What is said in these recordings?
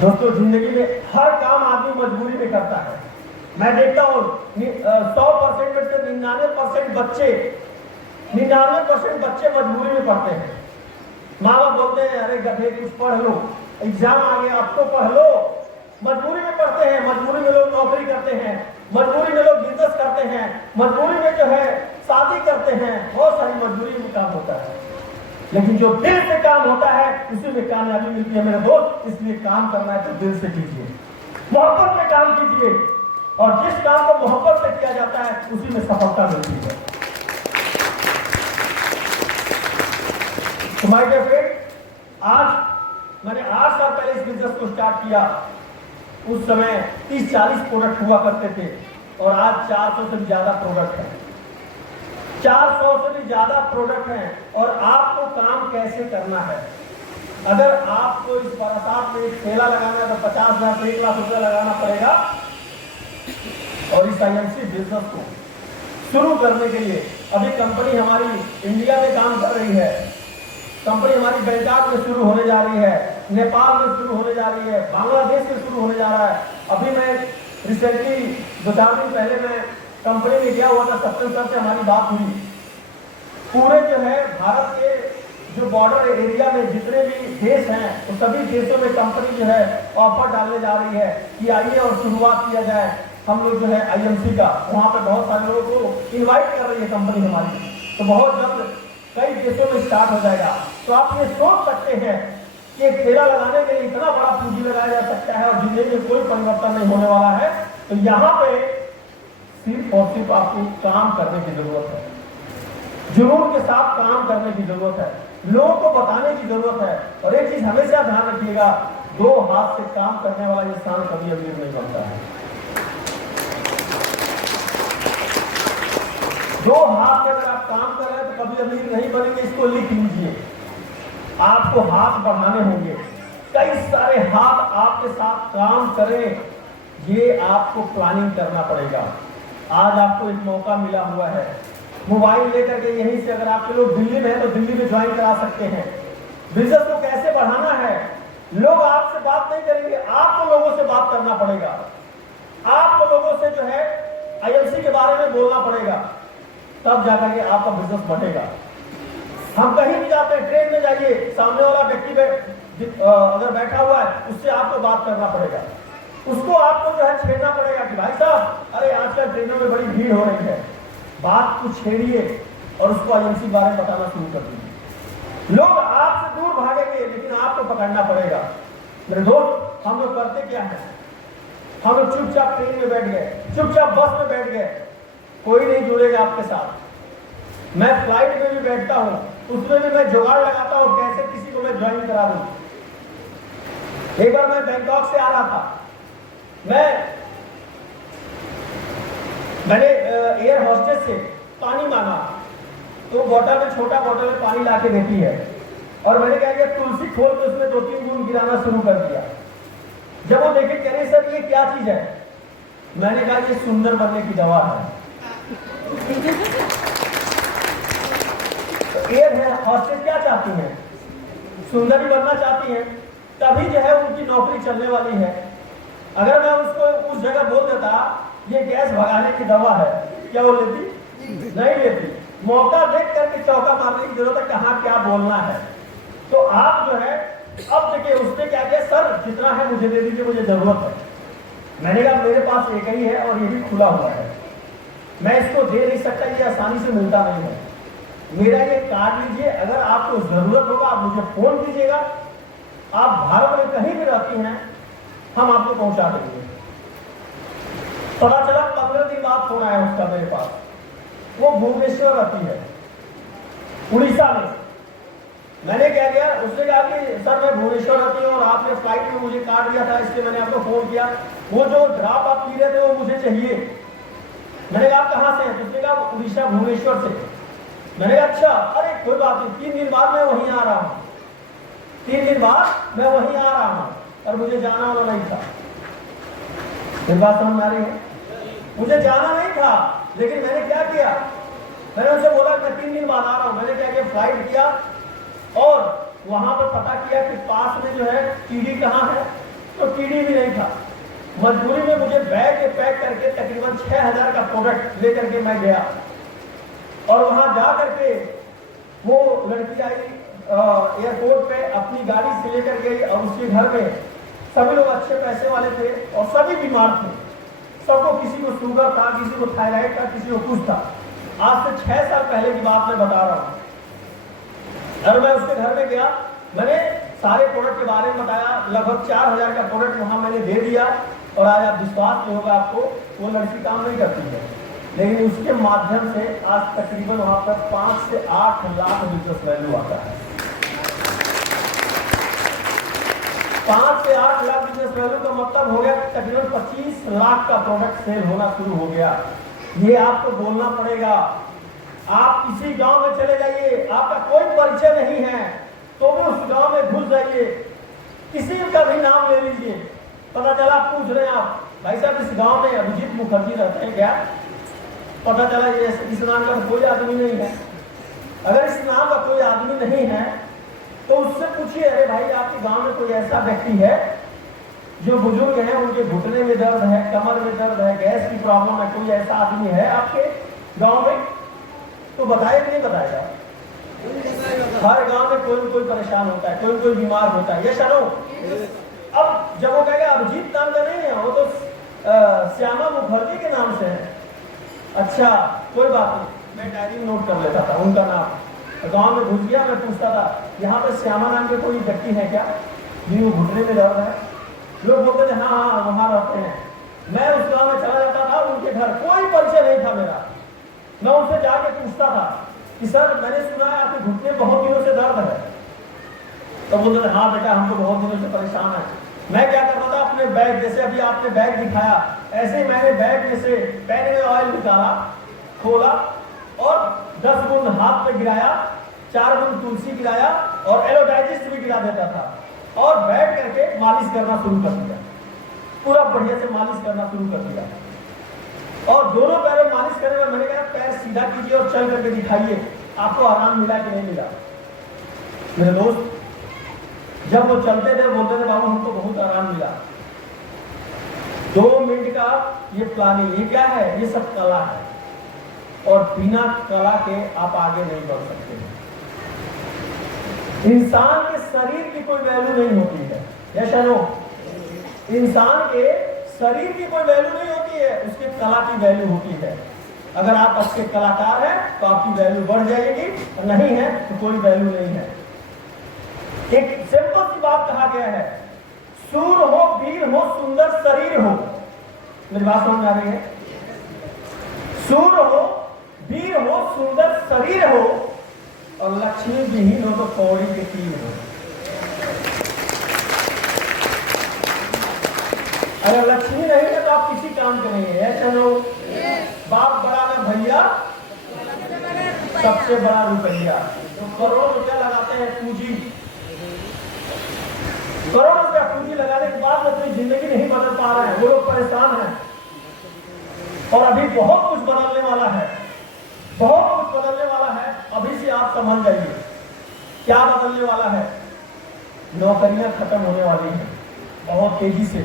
दोस्तों, जिंदगी में हर काम आदमी मजबूरी में करता है। मैं देखता हूँ 100% में से 99% बच्चे मजबूरी में पढ़ते हैं। माँ बाप बोलते हैं अरे गधे कुछ पढ़ लो, एग्जाम आ गया अब तो पढ़ लो। मजबूरी में पढ़ते हैं, मजबूरी में लोग नौकरी करते हैं, मजबूरी में लोग बिजनेस करते हैं, मजबूरी में जो है शादी करते हैं, बहुत सारी मजबूरी में काम होता है। लेकिन जो दिल से काम होता है उसी में कामयाबी मिलती है मेरे दोस्त। इसलिए काम करना है तो दिल से कीजिए, मोहब्बत में काम कीजिए, और जिस काम को मोहब्बत से किया जाता है उसी में सफलता मिलती है। तो माय डियर फ्रेंड, आज मैंने 8 साल पहले इस बिजनेस को स्टार्ट किया। उस समय 30-40 प्रोडक्ट हुआ करते थे और आज 400 से भी ज्यादा प्रोडक्ट है। 400 से भी ज्यादा प्रोडक्ट हैं। और आपको काम कैसे करना है? अगर आपको इस बरसात में एक ठेला लगाना है तो 50,000 से 1 लाख रुपया लगाना पड़ेगा। और इस आईएमसी बिजनेस को शुरू करने के लिए अभी कंपनी हमारी इंडिया में काम कर रही है। कंपनी हमारी बैंकॉक में शुरू होने जा रही है, नेपाल में शुरू होने जा रही है, बांग्लादेश में शुरू होने जा रहा है। अभी मैं रिसेंटली 2-4 दिन पहले मैं कंपनी में गया हुआ था, सत्यम सर से हमारी बात हुई। पूरे जो है भारत के जो बॉर्डर एरिया में जितने भी देश हैं तो सभी देशों में कंपनी जो है ऑफर डालने जा रही है कि आइए और शुरुआत किया जाए। हम लोग जो है आईएमसी का वहाँ पे बहुत सारे लोगों को इन्वाइट कर रही है कंपनी हमारी। तो बहुत जल्द कई देशों में स्टार्ट हो जाएगा। तो आप ये सोच सकते हैं कि एक ठेला लगाने के लिए इतना बड़ा पूंजी लगाया जा सकता है और जिंदगी में कोई परिवर्तन नहीं होने वाला है। तो यहाँ पे सिर्फ और सिर्फ आपको काम करने की जरूरत है, जुनून के साथ काम करने की जरूरत है, लोगों को बताने की जरूरत है। और एक चीज हमेशा ध्यान रखिएगा, 2 हाथ से काम करने वाला इंसान कभी अमीर नहीं बनता है। 2 हाथ से अगर आप काम कर रहे हैं तो कभी अमीर नहीं बनेंगे। इसको लिख लीजिए, आपको हाथ बढ़ाने होंगे, कई सारे हाथ आपके साथ काम करें, ये आपको प्लानिंग करना पड़ेगा। आज आपको एक मौका मिला हुआ है, मोबाइल लेकर के यहीं से अगर आपके लोग दिल्ली में हैं तो दिल्ली में ज्वाइन करा सकते हैं। बिजनेस को कैसे बढ़ाना है, लोग आपसे बात नहीं करेंगे, आपको लोगों से बात करना पड़ेगा। आपको लोगों से जो है आईएमसी के बारे में बोलना पड़ेगा, तब जाकर के आपका बिजनेस बढ़ेगा। हम कहीं भी जाते हैं, ट्रेन में जाइए, सामने वाला व्यक्ति अगर बैठा हुआ है उससे आपको बात करना पड़ेगा, उसको आपको जो है छेड़ना पड़ेगा कि भाई साहब अरे आजकल ट्रेनों में बड़ी भीड़ हो रही है। बात को छेड़िए और उसको आईएमसी के बारे में बताना शुरू कर दीजिए। लोग आपसे दूर भागेंगे लेकिन आपको पकड़ना पड़ेगा। मेरे दोस्त, हम लोग करते क्या है, हम लोग चुपचाप ट्रेन में बैठ गए, चुपचाप बस में बैठ गए, कोई नहीं जुड़ेगा आपके साथ। मैं फ्लाइट में भी बैठता हूं, उसमें भी मैं जुगाड़ लगाता हूं कैसे किसी को मैं ज्वाइन करा दूं। एक बार मैं बैंकॉक से आ रहा था, मैंने एयर होस्टेस से पानी मांगा तो बोतल में, छोटा बोतल में पानी लाके देती है और मैंने क्या किया, तुलसी खोल के उसमें 2-3 बूंद गिराना शुरू कर दिया। जब वो देखे कह रहे सर ये क्या चीज है, मैंने कहा ये सुंदर बनने की दवा है। तो एयर है होस्टेस क्या चाहती हैं, सुंदर ही बनना चाहती हैं, तभी जो है उनकी नौकरी चलने वाली है। अगर मैं उसको उस जगह बोल देता ये गैस भगाने की दवा है, क्या वो लेती? नहीं लेती। मौका देख करके चौका मारने की जरूरत है, कहाँ क्या बोलना है। तो आप जो है अब देखिए उसने क्या किया, सर जितना है मुझे दे दीजिए, मुझे जरूरत है। मैंने कहा मेरे पास एक ही है और ये भी खुला हुआ है, मैं इसको दे नहीं सकता, ये आसानी से मिलता नहीं है। मेरा ये कार्ड लीजिए, अगर आपको जरूरत होगा आप मुझे फोन कीजिएगा। आप भारत में कहीं भी रहती हैं हम आपको पहुंचा देंगे। पता चला 15 दिन बाद फोन आया उसका मेरे पास, वो भुवनेश्वर रहती है उड़ीसा में। मैंने क्या किया, उसने कहा कि सर मैं भुवनेश्वर रहती हूँ और आपने फ्लाइट में मुझे कार्ड दिया था इसलिए मैंने आपको फोन किया, वो जो ड्रॉप आप पी रहे थे वो मुझे चाहिए। मैंने कहा आप कहाँ से हैं? उसने कहा उड़ीसा भुवनेश्वर से। मैंने कहा अच्छा, अरे कोई बात नहीं, 3 दिन बाद मैं वहीं आ रहा हूँ, 3 दिन बाद मैं वहीं आ रहा हूँ। और मुझे जाना वाला नहीं था, मेरी बात समझ में आ रही है, मुझे जाना नहीं था, लेकिन मैंने क्या किया, मैंने उनसे बोला मैं 3 दिन बाद आ रहा हूँ। मैंने क्या किया, फ्लाइट किया और वहां पर पता किया कि पास में जो है टीडी कहाँ है तो कीड़ी भी नहीं था। मजबूरी में मुझे बैग में पैक करके तकरीबन 6000 का प्रोडक्ट लेकर के मैं गया और वहां जा करके वो लड़की आई एयरपोर्ट पे अपनी गाड़ी से लेकर गई और उसके घर में सभी लोग अच्छे पैसे वाले थे और सभी बीमार थे। सबको, किसी को शुगर था, किसी को थायराइड था, किसी को कुछ था। आज से 6 साल पहले की बात मैं बता रहा हूँ। और मैं उसके घर में गया, मैंने सारे प्रोडक्ट के बारे में बताया। लगभग 4000 का प्रोडक्ट वहां मैंने दे दिया और आज आप विश्वास नहीं होगा आपको, वो लड़की काम नहीं करती है, लेकिन उसके माध्यम से आज तकरीबन वहां पर 5 से 8 लाख बिजनेस वैल्यू आता है। 5 से 8 लाख बिजनेस वैल्यू का मतलब हो गया तकरीबन 25 लाख का प्रोडक्ट सेल होना शुरू हो गया। ये आपको बोलना पड़ेगा। आप किसी गांव में चले जाइए, आपका कोई परिचय नहीं है तो भी उस गांव में घुस जाइए, किसी का भी नाम ले लीजिए, पता चला पूछ रहे हैं आप, भाई साहब इस गांव में अभिजीत मुखर्जी रहते हैं क्या? पता चला ये इस नाम का कोई आदमी नहीं है। अगर इस नाम का कोई आदमी नहीं है तो उससे पूछिए, अरे भाई आपके गांव में कोई ऐसा व्यक्ति है जो बुजुर्ग है, उनके घुटने में दर्द है, कमर में दर्द है, गैस की प्रॉब्लम है, कोई ऐसा आदमी है आपके गांव में? तो बताए नहीं बताएगा। हर गांव में कोई कोई परेशान होता है, कोई कोई बीमार होता है। ये सुनो, अब जब वो कहेगा अभिजीत नाम का नहीं है, वो तो श्यामा मुखर्जी के नाम से है। अच्छा कोई बात नहीं, मैं डायरी में नोट कर लेता था उनका नाम। गांव में घुस गया, मैं पूछता था यहाँ पे श्यामा नाम के कोई व्यक्ति है क्या? जी वो घुटने में दर्द है। लोग बोलते थे हाँ हाँ वहां रहते हैं। मैं उस गांव में चला जाता था, उनके घर कोई परिचय नहीं था मेरा। मैं उनसे जाके पूछता था कि सर मैंने सुना है आपके घुटने बहुत दिनों से दर्द है। तो बोलते थे हाँ बेटा हम तो बहुत दिनों से परेशान है। मैं क्या करता था, अपने बैग, जैसे अभी आपने बैग दिखाया, ऐसे ही मैंने बैग में से पैन में ऑयल निकाला, खोला और 10 बूंद हाथ पे गिराया, 4 बूंद तुलसी गिराया और एलोडाइजिस्ट भी गिरा देता था और बैठ करके मालिश करना शुरू कर दिया। पूरा बढ़िया से मालिश करना शुरू कर दिया और दोनों पैरों में मालिश करने में मैंने कहा पैर सीधा कीजिए और चल करके दिखाइए आपको आराम मिला कि नहीं मिला। मेरे दोस्त जब वो चलते थे बोलते थे बाबू हमको बहुत आराम मिला। 2 मिनट का ये प्लानिंग, ये क्या है? ये सब कला है और बिना कला के आप आगे नहीं बढ़ सकते। इंसान के शरीर की कोई वैल्यू नहीं होती है, ऐसा नो, इंसान के शरीर की कोई वैल्यू नहीं होती है, उसके कला की वैल्यू होती है। अगर आप अच्छे कलाकार हैं तो आपकी वैल्यू बढ़ जाएगी, और नहीं है तो कोई वैल्यू नहीं है। एक सिंपल सी बात कहा गया है, सूर हो, वीर हो, सुंदर शरीर हो। मेरी बात समझ आ रही है? सूर हो, वीर हो, सुंदर शरीर हो और लक्ष्मी विहीन हो तो कौड़ी के तीर हो। अगर लक्ष्मी नहीं है तो आप किसी काम के नहीं है, ऐसा नो। बाप बड़ा ना भैया, सबसे बड़ा रुपया। तो करोड़ रुपया लगाते हैं पूंजी, करोड़ रुपया पूंजी लगाने के बाद अपनी जिंदगी नहीं बदल पा रहे हैं, वो लोग परेशान हैं। और अभी बहुत कुछ बदलने वाला है, बहुत कुछ बदलने वाला है। अभी से आप समझ जाइए क्या बदलने वाला है। नौकरियां खत्म होने वाली हैं बहुत तेजी से।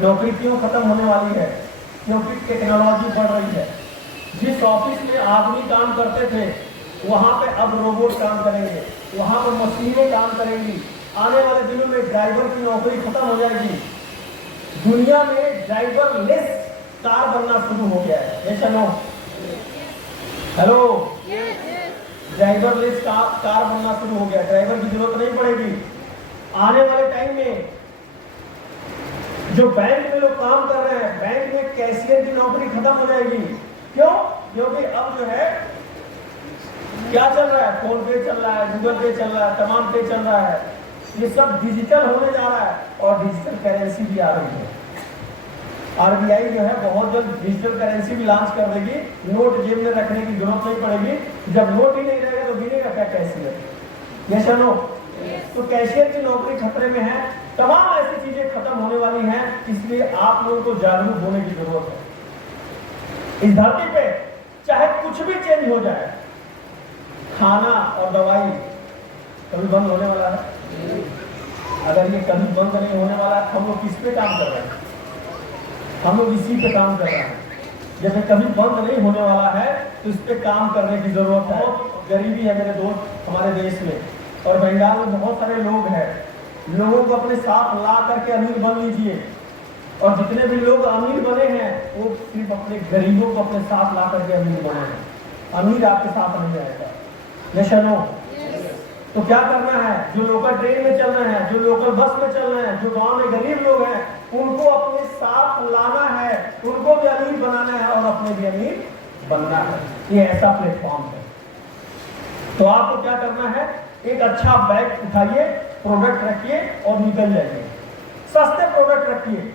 नौकरी क्यों खत्म होने वाली है? क्योंकि टेक्नोलॉजी बढ़ रही है। जिस ऑफिस में आदमी काम करते थे वहां पे अब रोबोट काम करेंगे, वहां पर मशीनें काम करेंगी। आने वाले दिनों में ड्राइवर की नौकरी खत्म हो जाएगी। दुनिया में ड्राइवर लेस कार बनना शुरू हो गया है, ऐसा नो। हेलो, ड्राइवर लेस कार बनना शुरू हो गया, ड्राइवर की जरूरत नहीं पड़ेगी। आने वाले टाइम में जो बैंक में लोग काम कर रहे हैं, बैंक में कैशियर की नौकरी खत्म हो जाएगी। क्यों? क्योंकि अब जो है क्या चल रहा है, फोन पे चल रहा है, गूगल पे चल रहा है, तमाम पे चल रहा है। ये सब डिजिटल होने जा रहा है और डिजिटल करेंसी भी आ रही है। आरबीआई जो है बहुत जल्द डिजिटल करेंसी भी लॉन्च कर देगी। नोट जेब में रखने की जरूरत नहीं पड़ेगी। जब नोट ही नहीं रहेगा तो गिनेगा क्या कैशियर? यस और नो? तो कैशियर की नौकरी खतरे में है। तमाम ऐसी चीजें खत्म होने वाली हैं, इसलिए आप लोगों को जागरूक होने की जरूरत है। इस धरती पे चाहे कुछ भी चेंज हो जाए, खाना और दवाई कभी बंद होने वाला है? अगर ये कभी बंद नहीं होने वाला है, हम लोग किस पे काम कर रहे हैं? हम लोग इसी पे काम कर रहे हैं। जब ये कभी बंद नहीं होने वाला है तो इस पे काम करने की जरूरत है। बहुत गरीबी है मेरे दोस्त हमारे देश में, और बंगाल में बहुत सारे लोग हैं। लोगों को अपने साथ ला करके अमीर बन लीजिए, और जितने भी लोग अमीर बने हैं वो सिर्फ अपने गरीबों को अपने साथ ला करके अमीर बने हैं। अमीर आपके साथ नहीं आएगा। नेशनो तो क्या करना है? जो लोकल ट्रेन में चल रहे हैं, जो लोकल बस में चल रहे हैं, जो गांव में गरीब लोग हैं, उनको अपने साथ लाना है, उनको भी अमीर बनाना है और अपने भी अमीर बनना है। ये ऐसा प्लेटफॉर्म है। तो आपको क्या करना है? एक अच्छा बैग उठाइए, प्रोडक्ट रखिए और निकल जाइए। सस्ते प्रोडक्ट रखिए।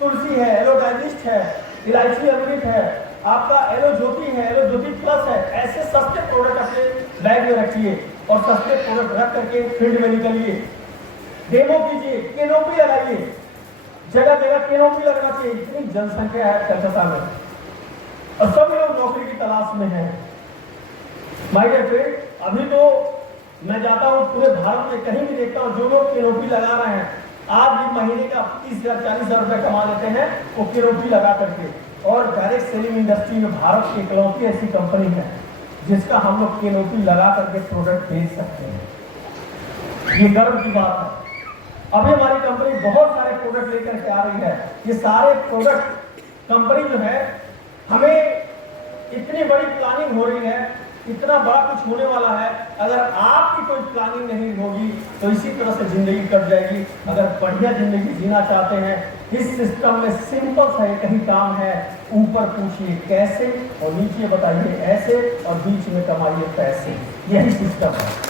तुलसी है, एलो डाइजेस्ट है, इलायची अमृत है, आपका एलो ज्योति है, एलो ज्योति प्लस है। ऐसे सस्ते प्रोडक्ट अपने बैग में रखिए और सस्ते प्रोडक्ट रख करके फील्ड में निकलिए। डेमो कीजिए, कैनोपी लगाइए। जगह जगह कैनोपी लगना चाहिए। इतनी जनसंख्या है कलकत्ता में और सब लोग नौकरी की तलाश में हैं। माय डियर फ्रेंड, अभी तो मैं जाता हूँ पूरे भारत में, कहीं भी देखता हूँ जो लोग कैनोपी लगा रहे हैं, आज भी महीने का 30,000-40,000 रुपए कमा लेते हैं वो कैनोपी लगा करके। और डायरेक्ट सेलिंग इंडस्ट्री में भारत की इकलौती ऐसी कंपनी है जिसका हम लोग कैनोपी लगा करके प्रोडक्ट बेच सकते हैं। ये गर्व की बात है। अभी हमारी कंपनी बहुत सारे प्रोडक्ट लेकर के आ रही है। ये सारे प्रोडक्ट कंपनी जो है, हमें इतनी बड़ी प्लानिंग हो रही है, इतना बड़ा कुछ होने वाला है। अगर आपकी कोई प्लानिंग नहीं होगी तो इसी तरह से जिंदगी कट जाएगी। अगर बढ़िया जिंदगी जीना चाहते हैं, इस सिस्टम में सिंपल सा एक ही काम है, ऊपर पूछिए कैसे और नीचे बताइए ऐसे और बीच में कमाइए पैसे। यही सिस्टम है।